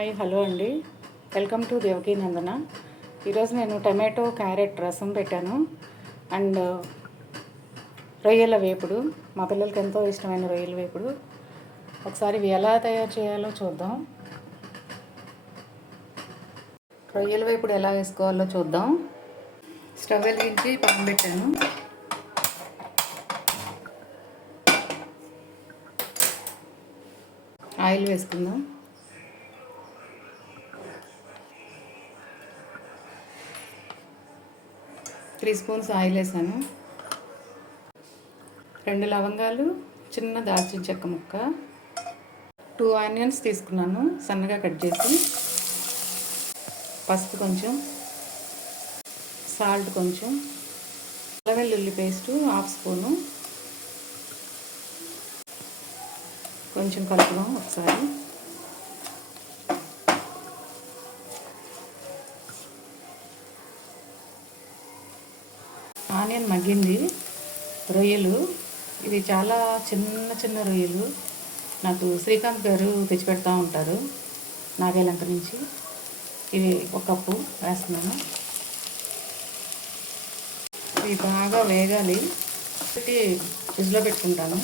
Hi hello అండి. Welcome to Devaki Nandana. ఈరోజు నేను టమాటో క్యారెట్ రసం పెట్టాను. అండ్ రొయ్యల వేపుడు. మా పిల్లలకి ఎంతో ఇష్టమైన రొయ్యల వేపుడు. ఒకసారి ఇవి ఎలా తయారు చేయాలో చూద్దాం. రొయ్యల వేపుడు ఎలా వేసుకోవాలో చూద్దాం. స్టవ్ వెలిగించి పాన్ పెట్టాను. ఆయిల్ వేసుకుందాం. త్రీ స్పూన్స్ ఆయిల్ వేసాను. రెండు లవంగాలు చిన్న దాల్చిన చెక్క ముక్క టూ ఆనియన్స్ తీసుకున్నాను సన్నగా కట్ చేసి. పసుపు కొంచెం సాల్ట్ కొంచెం వెల్లుల్లి పేస్టు హాఫ్ స్పూను. కొంచెం కలుపుదాం ఒకసారి. ఆనియన్ మగ్గింది. రొయ్యలు. ఇవి చాలా చిన్న చిన్న రొయ్యలు. నాకు శ్రీకాంత్ గారు తెచ్చిపెడతా ఉంటారు నాగేలంక నుంచి. ఇవి ఒక కప్పు వేస్తున్నాను. ఇవి బాగా వేగాలి. పెట్టి ఫ్రిడ్జ్లో పెట్టుకుంటాను.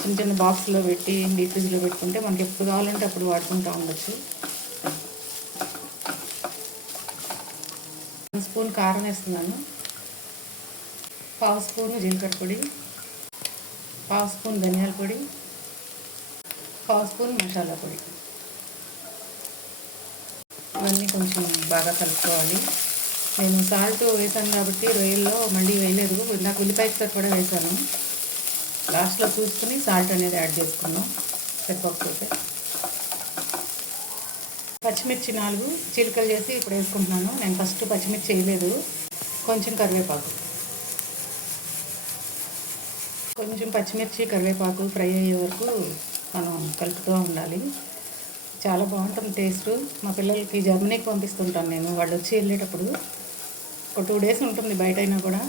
చిన్న చిన్న బాక్స్లో పెట్టి డీప్ ఫ్రిడ్జ్లో పెట్టుకుంటే మనకి ఎప్పుడు కావాలంటే అప్పుడు వాడుకుంటూ ఉండొచ్చు. స్పూన్ కారం వేస్తున్నాను. పావు స్పూన్ జీలకర్ర పొడి పావు స్పూన్ ధనియాల పొడి పావు స్పూన్ మసాలా పొడి. ఇవన్నీ కొంచెం బాగా కలుపుకోవాలి. నేను సాల్ట్ వేసాను కాబట్టి రొయ్యల్లో మళ్ళీ వేయలేదు. నాకు ఉల్లిపాయ కూడా వేసాను. లాస్ట్లో చూసుకుని సాల్ట్ అనేది యాడ్ చేసుకున్నాం సరిపోకపోతే. పచ్చిమిర్చి నాలుగు చిలుకలు చేసి ఇప్పుడు వేసుకుంటున్నాను. నేను ఫస్ట్ పచ్చిమిర్చి వేయలేదు. కొంచెం కరివేపాకు. కొంచెం పచ్చిమిర్చి కరివేపాకు ఫ్రై అయ్యే వరకు మనం కలుపుతూ ఉండాలి. చాలా బాగుంటుంది టేస్ట్. మా పిల్లలకి జర్మనీకి పంపిస్తుంటాను నేను. వాళ్ళు వచ్చి వెళ్ళేటప్పుడు ఒక టూ డేస్ ఉంటుంది బయట అయినా కూడా.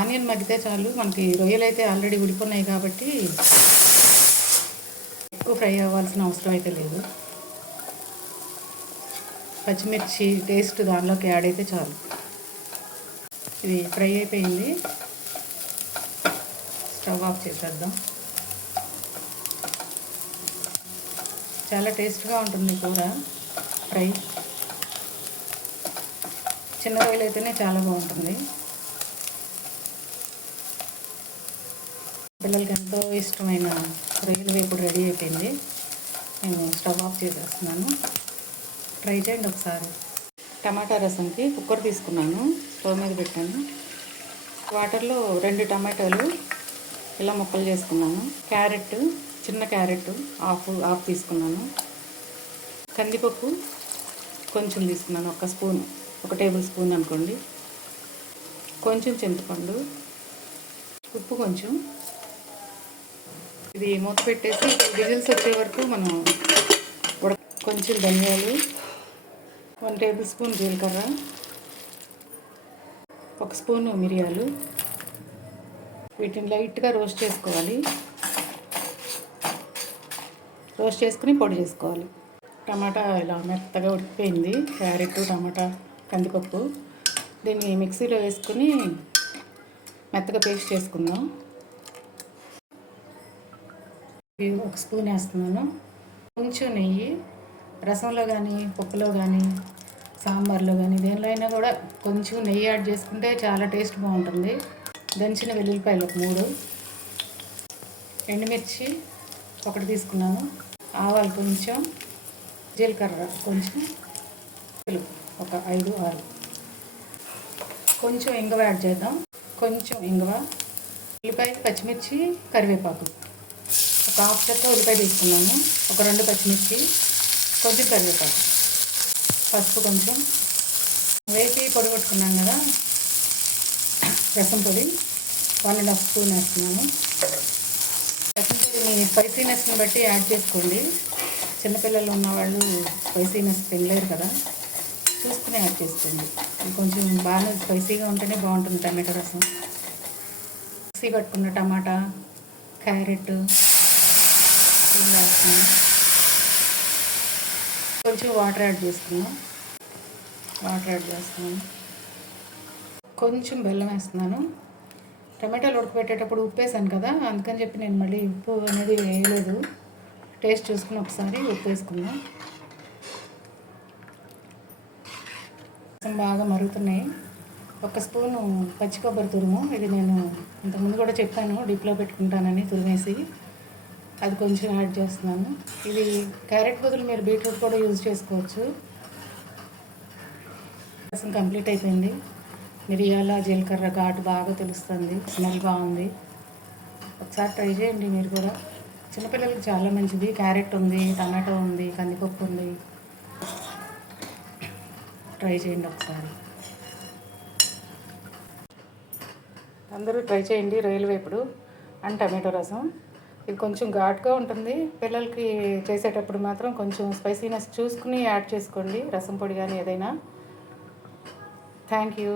ఆనియన్ మగ్గితే చాలు. మనకి రొయ్యలు అయితే ఆల్రెడీ ఉడిపోన్నాయి కాబట్టి ఎక్కువ ఫ్రై అవ్వాల్సిన అవసరం అయితే లేదు. పచ్చిమిర్చి టేస్ట్ దానిలోకి యాడ్ అయితే చాలు. ఇది ఫ్రై అయిపోయింది. స్టవ్ ఆఫ్ చేసేద్దాం. చాలా టేస్ట్గా ఉంటుంది కూర ఫ్రై. చిన్న రొయ్యలు అయితేనే చాలా బాగుంటుంది. పిల్లలకి ఎంతో ఇష్టమైన రొయ్యల వేపుడు రెడీ అయిపోయింది. నేను స్టవ్ ఆఫ్ చేసేస్తున్నాను. ట్రై చేయండి ఒకసారి. టమాటా రసంకి కుక్కర్ తీసుకున్నాను. స్టవ్ మీద పెట్టాను. వాటర్లో రెండు టమాటాలు ఇలా ముక్కలు చేసుకున్నాను. క్యారెట్ చిన్న క్యారెట్ హాఫ్ హాఫ్ తీసుకున్నాను. కందిపప్పు కొంచెం తీసుకున్నాను ఒక స్పూన్ ఒక టేబుల్ స్పూన్ అనుకోండి. కొంచెం చింతపండు ఉప్పు కొంచెం. ఇది మూత పెట్టేసి విజిల్స్ వచ్చే వరకు మనం ఉడక కొంచెం ధనియాలు వన్ టేబుల్ స్పూన్ జీలకర్ర ఒక స్పూను మిరియాలు వీటిని లైట్గా రోస్ట్ చేసుకోవాలి. రోస్ట్ చేసుకుని పొడి చేసుకోవాలి. టమాటా ఇలా మెత్తగా ఉడికిపోయింది. క్యారెట్ టమాటా కందిపప్పు. దీన్ని మిక్సీలో వేసుకుని మెత్తగా పేస్ట్ చేసుకుందాం. ఒక స్పూన్ వేస్తున్నాను. కొంచెం నెయ్యి రసంలో కానీ పప్పులో కానీ సాంబార్లో కానీ దేనిలో అయినా కూడా కొంచెం నెయ్యి యాడ్ చేసుకుంటే చాలా టేస్ట్ బాగుంటుంది. దంచిన వెల్లుల్లిపాయలు ఒక మూడు. ఎండుమిర్చి ఒకటి తీసుకున్నాను. ఆవాలు కొంచెం జీలకర్ర కొంచెం ఒక ఐదు ఆరు. కొంచెం ఇంగవ యాడ్ చేద్దాం. కొంచెం ఇంగవ ఉల్లిపాయ పచ్చిమిర్చి కరివేపాకు. ఒక హాఫ్ చెక్క ఉల్లిపాయ తీసుకున్నాను. ఒక రెండు పచ్చిమిర్చి కొంచెం కరివేపాకు. పసుపు కొంచెం. వేసి పొడి కొట్టుకున్నాం కదా రసం పొడి వన్ అండ్ హాఫ్ స్పూన్ వేస్తున్నాను. రసం పొడి మీ స్పైసీనెస్ని బట్టి యాడ్ చేసుకోండి. చిన్నపిల్లలు ఉన్నవాళ్ళు స్పైసీనెస్ తినలేరు కదా. చూసుకుని యాడ్ చేసుకోండి. కొంచెం బాగా స్పైసీగా ఉంటేనే బాగుంటుంది టమాటో రసం. మిక్సీ పట్టుకున్న టమాటా క్యారెట్ వేస్తున్నాను. కొంచెం వాటర్ యాడ్ చేసుకున్నాం వాటర్ యాడ్ చేస్తున్నాం కొంచెం బెల్లం వేస్తున్నాను. టమాటాలు ఉడకబెట్టేటప్పుడు ఉప్పు వేసాను కదా అందుకని చెప్పి నేను మళ్ళీ ఉప్పు అనేది వేయలేదు. టేస్ట్ చూసుకుని ఒకసారి ఉప్పు వేసుకుందాం. బాగా మరుగుతున్నాయి. ఒక స్పూను పచ్చి కొబ్బరి తురుము ఇది నేను ఇంతకుముందు కూడా చెప్పాను డిప్లో పెట్టుకుంటానని తురిమేసి అది కొంచెం యాడ్ చేస్తున్నాను. ఇది క్యారెట్ బదులు మీరు బీట్రూట్ కూడా యూజ్ చేసుకోవచ్చు. రసం కంప్లీట్ అయిపోయింది. మిరియాల జీలకర్ర ఘాటు బాగా తెలుస్తుంది. స్మెల్ బాగుంది. ఒకసారి ట్రై చేయండి మీరు కూడా. చిన్నపిల్లలకి చాలా మంచిది. క్యారెట్ ఉంది టమాటో ఉంది కందిపప్పు ఉంది. ట్రై చేయండి ఒకసారి. అందరూ ట్రై చేయండి రొయ్యల వేపుడు అండ్ టమాటో రసం. ఇది కొంచెం ఘాటుగా ఉంటుంది. పిల్లలకి చేసేటప్పుడు మాత్రం కొంచెం స్పైసీనెస్ చూసుకుని యాడ్ చేసుకోండి. రసం పొడి కానీ ఏదైనా. Thank you